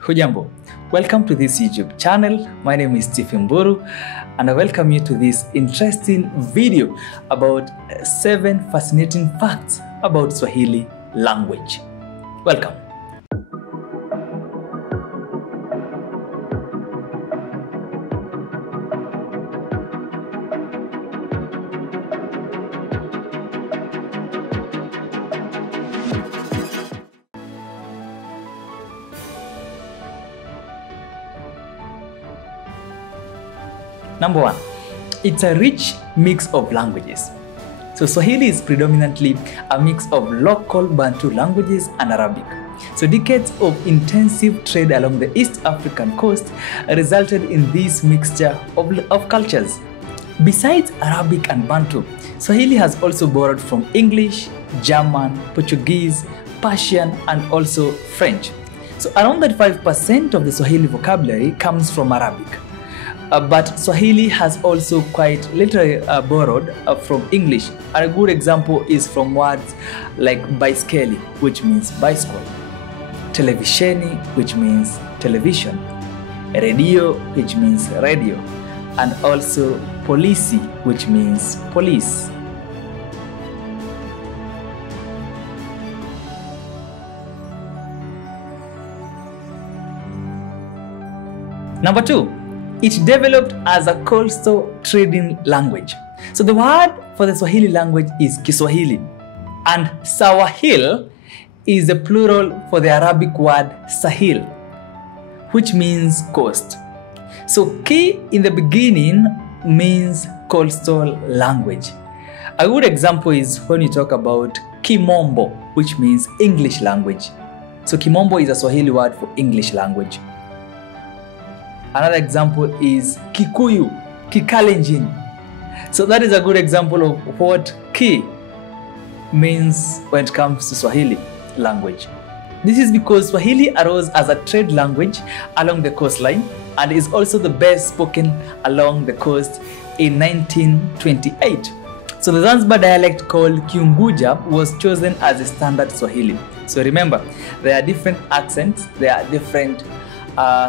Hujambo, welcome to this YouTube channel. My name is Stephen Mburu and I welcome you to this interesting video about 7 fascinating facts about Swahili language. Welcome. Number 1, it's a rich mix of languages. So Swahili is predominantly a mix of local Bantu languages and Arabic. So decades of intensive trade along the East African coast resulted in this mixture of cultures. Besides Arabic and Bantu, Swahili has also borrowed from English, German, Portuguese, Persian, and also French. So around 35% of the Swahili vocabulary comes from Arabic. But Swahili has also quite literally borrowed from English. A good example is from words like baiskeli, which means bicycle, televisheni, which means television, radio, which means radio, and also polisi, which means police. Number 2. It developed as a coastal trading language. So the word for the Swahili language is Kiswahili, and Sawahil is the plural for the Arabic word Sahil, which means coast. So Ki in the beginning means coastal language. A good example is when you talk about Kimombo, which means English language. So Kimombo is a Swahili word for English language. Another example is Kikuyu, Kikalenjin. So that is a good example of what Ki means when it comes to Swahili language. This is because Swahili arose as a trade language along the coastline and is also the best spoken along the coast in 1928. So the Zanzibar dialect called Kiunguja was chosen as a standard Swahili. So remember, there are different accents, there are different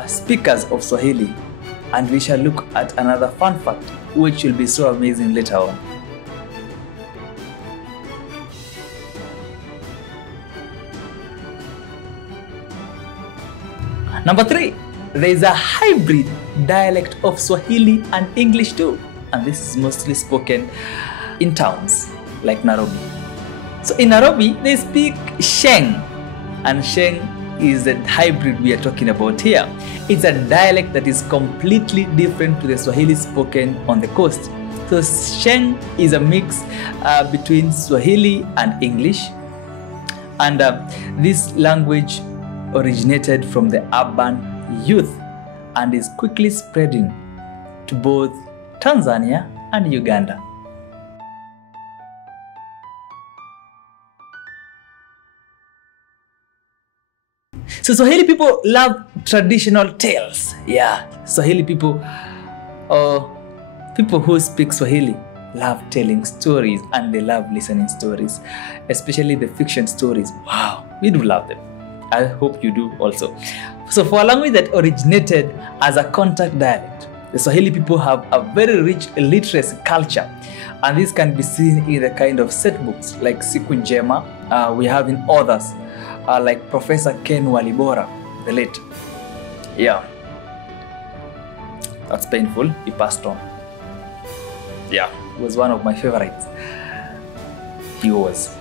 speakers of Swahili, and we shall look at another fun fact which will be so amazing later on. Number 3, there is a hybrid dialect of Swahili and English too, and this is mostly spoken in towns like Nairobi. So in Nairobi they speak Sheng, and Sheng is the hybrid we are talking about here. It's a dialect that is completely different to the Swahili spoken on the coast. So Sheng is a mix between Swahili and English, and this language originated from the urban youth and is quickly spreading to both Tanzania and Uganda. So Swahili people love traditional tales. Yeah, Swahili people, people who speak Swahili love telling stories and they love listening stories, especially the fiction stories. Wow, we do love them. I hope you do also. So for a language that originated as a contact dialect, the Swahili people have a very rich literacy culture, and this can be seen in the kind of set books like Siku Njema. We have in others like Professor Ken Walibora, the late. Yeah, that's painful. He passed on. Yeah, he was one of my favorites. He was.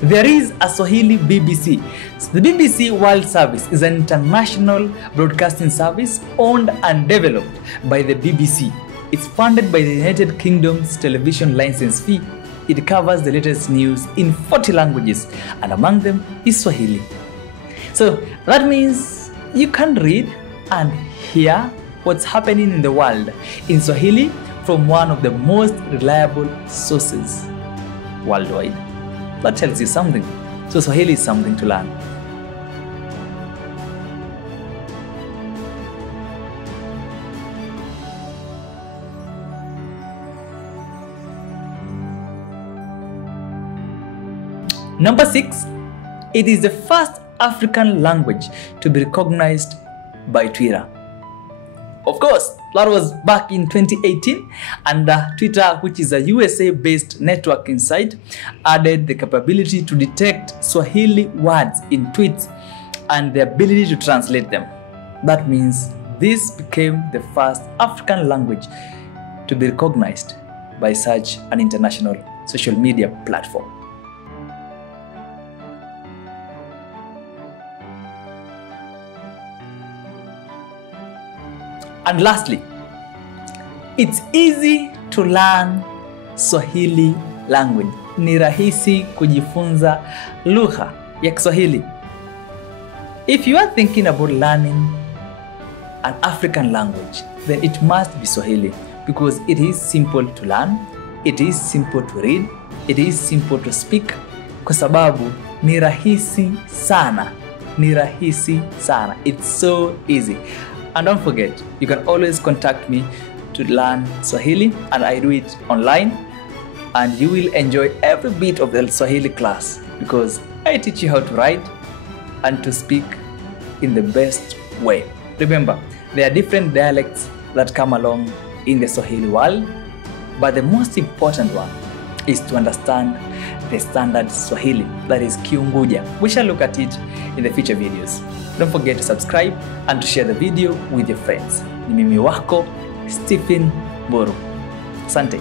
There is a Swahili BBC. So the BBC World Service is an international broadcasting service owned and developed by the BBC. It's funded by the United Kingdom's television license fee. It covers the latest news in 40 languages, and among them is Swahili. So that means you can read and hear what's happening in the world in Swahili from one of the most reliable sources worldwide. That tells you something. So Swahili is something to learn. Number 6, it is the first African language to be recognized by Twitter. Of course, that was back in 2018, and Twitter, which is a USA-based networking site, added the capability to detect Swahili words in tweets and the ability to translate them. That means this became the first African language to be recognized by such an international social media platform. And lastly, it's easy to learn Swahili language. Ni rahisi kujifunza lugha ya Kiswahili. If you are thinking about learning an African language, then it must be Swahili, because it is simple to learn, it is simple to read, it is simple to speak, kwa sababu ni rahisi sana. Ni rahisi sana. It's so easy. And don't forget, you can always contact me to learn Swahili, and I do it online, and you will enjoy every bit of the Swahili class because I teach you how to write and to speak in the best way. Remember, there are different dialects that come along in the Swahili world, but the most important one is to understand the standard Swahili, that is Kiunguja. We shall look at it in the future videos. Don't forget to subscribe and to share the video with your friends. Ni mimi wako, Stephen Mburu. Asante.